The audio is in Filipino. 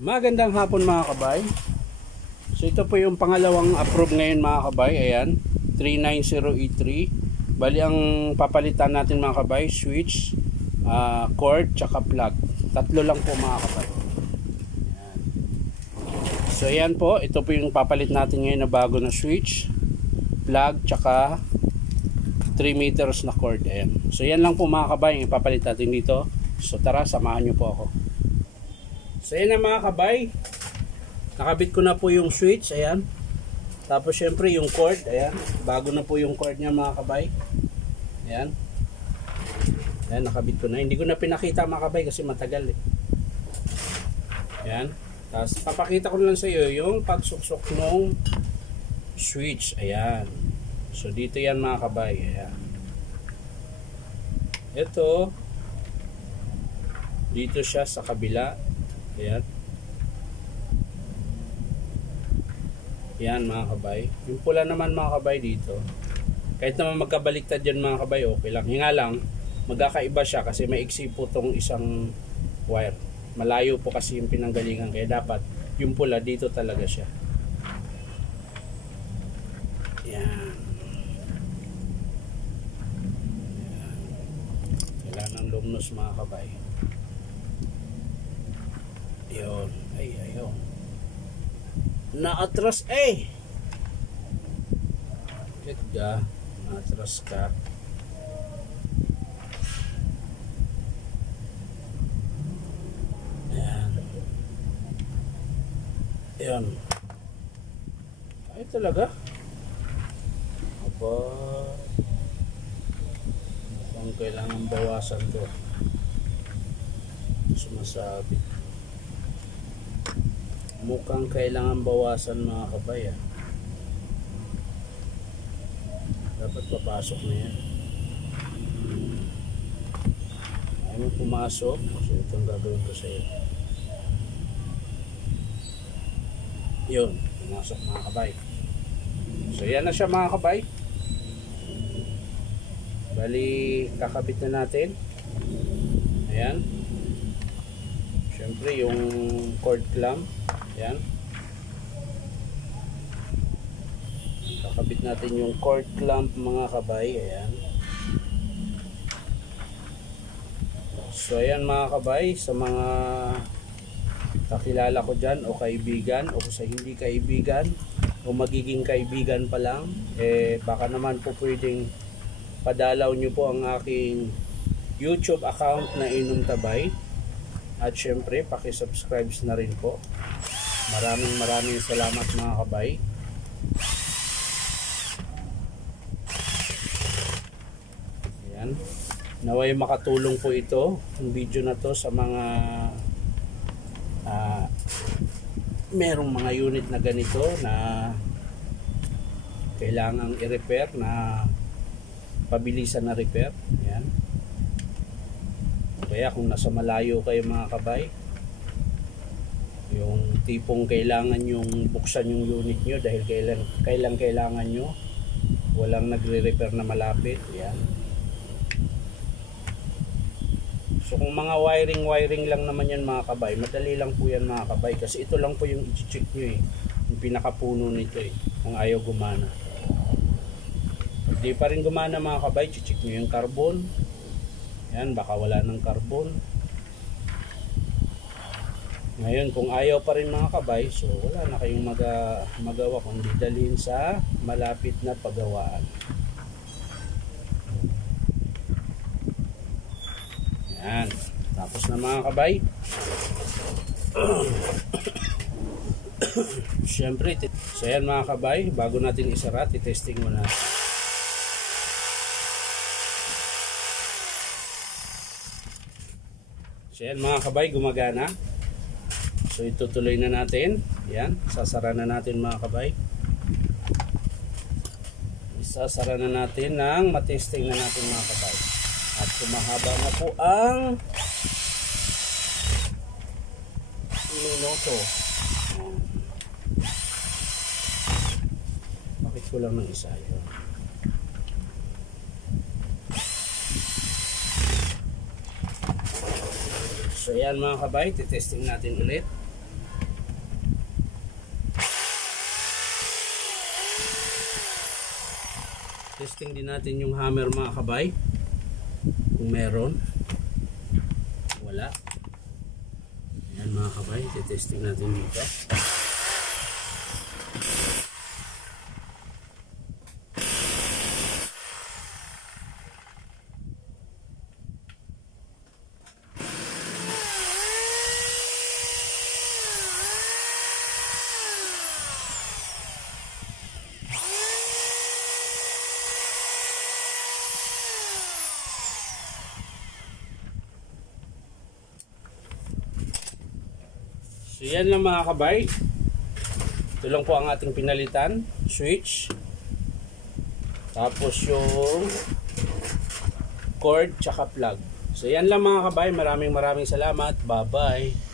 Magandang hapon mga kabay. So ito po yung pangalawang approve ngayon mga kabay. Ayan, 39083. Bali ang papalitan natin mga kabay, switch, cord, tsaka plug. Tatlo lang po mga kabay. Ayan. So ayan po, ito po yung papalit natin ngayon na bago na switch, plug, tsaka 3 meters na cord. Ayan. So yan lang po mga kabay yung ipapalit natin dito. So tara, samahan nyo po ako. So ayan na mga kabay, nakabit ko na po yung switch, ayan. Tapos syempre yung cord, ayan, bago na po yung cord niya mga kabay. Ayan. Ayan, nakabit ko na. Hindi ko na pinakita mga kabay kasi matagal eh. Ayan. Tapos papakita ko lang sa iyo yung pagsuksok ng switch, ayan. So dito yan mga kabay, ayan. Ito, dito siya sa kabila. Ayan. Ayan mga kabay. Yung pula naman mga kabay dito, kahit naman magkabaliktad yan mga kabay, okay lang. Hinga lang, magkakaiba siya kasi maiksi po tong isang wire. Malayo po kasi yung pinanggalingan, kaya dapat yung pula dito talaga siya. Ayan. Ayan. Kailangan ng lumnos mga kabay. Yun. Ay, ayun. Naatras eh. Bakit ka? Naatras ka. Ayan. Ayan. Ay talaga. Aba. Mukhang kailangan bawasan to. Sumasabi. Mukhang kailangan bawasan mga kabay. Dapat papasok na yan. Ayaw mo pumasok. So itong gagawin ko sa iyo. Yun, pumasok mga kabay. So yan na siya mga kabay. Bali kakabit na natin. Ayan. Siyempre yung cord clamp. Ayan. Kakabit natin yung cord clamp mga kabay. Ayan. So ayan mga kabay, sa mga kakilala ko dyan o kaibigan o sa hindi kaibigan o magiging kaibigan pa lang, eh baka naman po pwedeng padalaw nyo po ang aking YouTube account na Inom Tabay. At syempre paki-subscribe na rin po. Maraming salamat mga kabay. Ayan. Naway makatulong po ito, yung video na to sa mga merong mga unit na ganito na kailangang i-repair, na pabilisan na repair. Ayan. Kaya kung nasa malayo kayo mga kabay, yung tipong kailangan yung buksan yung unit nyo dahil kailangan nyo, walang nagre-repair na malapit, yan. So kung mga wiring lang naman yan mga kabay, madali lang po yan mga kabay, kasi ito lang po yung i-check nyo eh, yung pinakapuno nito eh, kung ayaw gumana. Pag di pa rin gumana mga kabay, i-check nyo yung carbon. Yan, baka wala ng carbon. Ngayon, kung ayaw pa rin mga kabay, so wala na kayong magawa kundi dalhin sa malapit na paggawaan. Yan. Tapos na mga kabay. Siyempre, so yan mga kabay, bago natin isara, testing muna. So yan mga kabay, gumagana. So itutuloy na natin. Yan, sasara na natin mga kabay. Isasara na natin ng matesting na natin mga kabay. At kumahaba na po ang minuto. Bakit ko lang ng isa yun? So yan mga kabay, titesting natin ulit. Testing din natin yung hammer mga kabay. Kung meron. Wala. Ayan mga kabay. Testing natin dito. So yan lang mga kabay. Ito lang po ang ating pinalitan. Switch. Tapos yung cord tsaka plug. So yan lang mga kabay. Maraming salamat. Bye bye.